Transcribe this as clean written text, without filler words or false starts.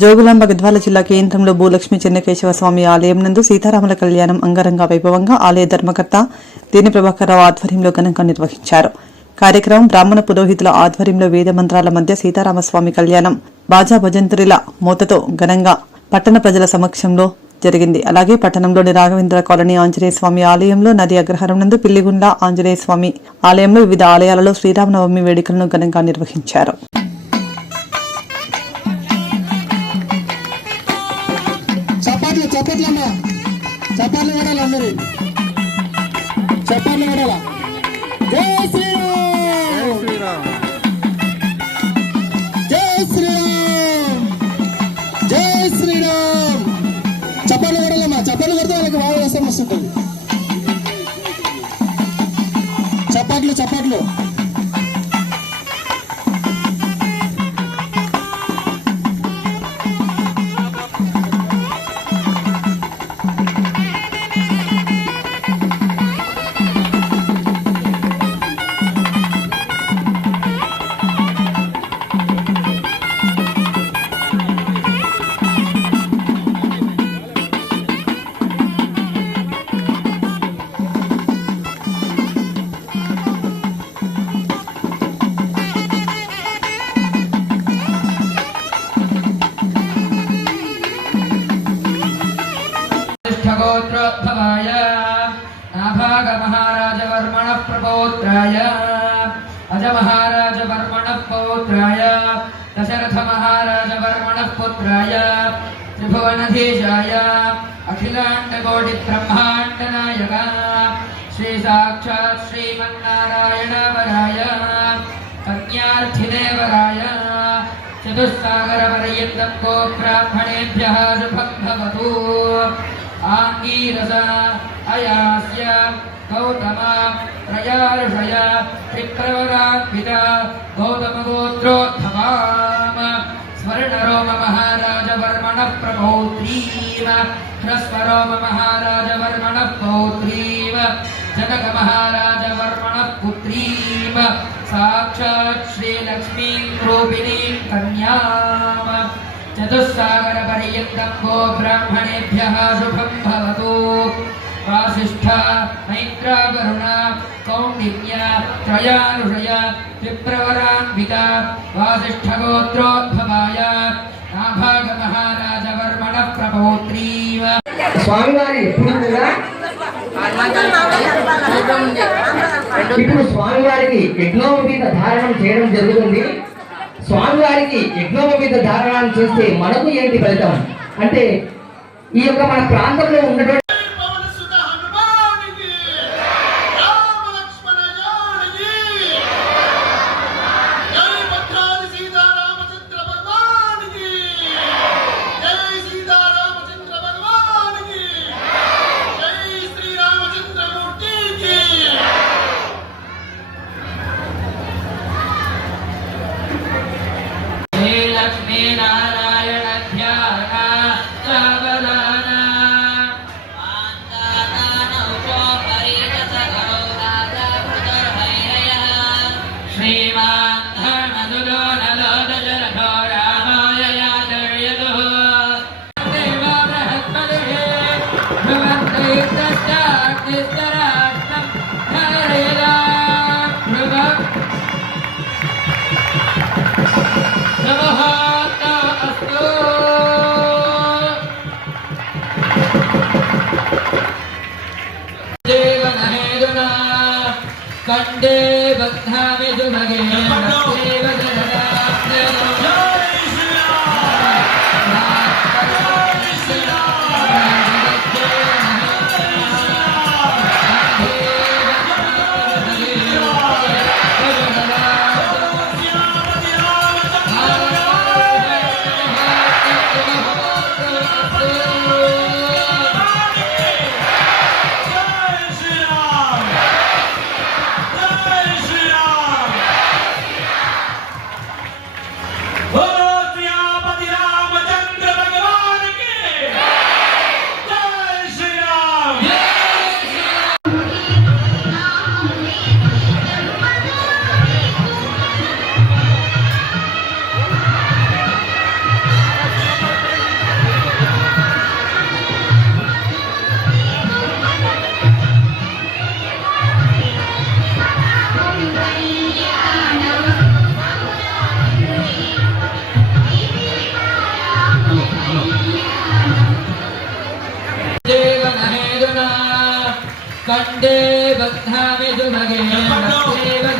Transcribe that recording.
జోగులాంబ గద్వాల జిల్లా కేంద్రంలో భూలక్ష్మి చెన్నకేశవ స్వామి ఆలయం నందు సీతారాముల కళ్యాణం అంగరంగ వైభవంగా ఆలయ ధర్మకర్త దేని ప్రభాకరరావు ఆధ్వర్యంలో ఘనంగా నిర్వహించారు. కార్యక్రమం బ్రాహ్మణ పురోహితుల ఆధ్వర్యంలో వేద మంత్రాల మధ్య సీతారామస్వామి కళ్యాణం బాజా భజంత్రిల మోతతో ఘనంగా పట్టణ ప్రజల సమక్షంలో జరిగింది. అలాగే పట్టణంలోని రాఘవేంద్ర కాలనీ ఆంజనేయ స్వామి ఆలయంలో నది అగ్రహారం నందు పిల్లిగుండ్ల ఆంజనేయ స్వామి ఆలయంలో వివిధ ఆలయాలలో శ్రీరామనవమి వేడుకలను ఘనంగా నిర్వహించారు. చప్పట్లు కొడాలి అందరూ, చప్పట్లు కొడాల. జై శ్రీరామ్, జై శ్రీరామ్, జై శ్రీరామ్. చప్పట్లు కొడాలమ్మా, చప్పట్లు కొడితే వాళ్ళకి బాగా వేస్తాం వస్తుంటుంది. చప్పట్లు చప్పట్లు. गोत्रोद्भवाय नाभाग महाराजवर्मणः प्रपौत्राय अज महाराजवर्मणः पौत्राय दशरथ महाराजवर्मणः पुत्राय त्रिभुवनधीशाय अखिलाण्डकोटिब्रह्माण्डनायक श्री साक्षात् श्रीमन्नारायणवराय कन्यार्थिदेवराय चतुस्सागरपर्यन्तं गोब्राह्मणेभ्यः शुभं भवतु। आंगीरस अयास्य गौतम त्रयार्षय त्रिप्रवरान्विता गौतमगोत्रोद्भवाम स्वर्णरोम महाराजवर्मणः प्रपौत्रीम ह्रस्वरोम महाराजवर्मणः पौत्रीम जनक महाराजवर्मणः पुत्रीम साक्षात् श्रीलक्ष्मीं रूपिणीं कन्याम चतुस्सागरपर्यन्तं गो ब्राह्मणेभ्यः शुभं भवतु। वासिष्ठ मैत्रावरुण कौण्डिन्य त्रयानुषय विप्रवरान्विता वासिष्ठगोत्रोद्भवाय नाभाग महाराजवर्मणः प्रपौत्रीव స్వామివారి ఎప్పుడు కూడా ఇప్పుడు స్వామివారికి యజ్ఞోపవీత ధారణం చేయడం జరుగుతుంది. స్వామివారికి యజ్ఞోపవీత ధారణం చేస్తే మనకు ఏంటి ఫలితం అంటే ఈ యొక్క మన ప్రాంతంలో ఉన్నటువంటి नारायण ध्यान सावधान श्रीमान धर्मदुलो नलोदजरथो रामाय यादर्यदुः देवा बृहस्पतिः भुवन्तीर्थश्चाग्निस्तराष्ट्रं धारयदा भृगम् नमः कंडे बद्धामि सुभगे देव కండే బధ్నామి సుభగే నమస్తేవ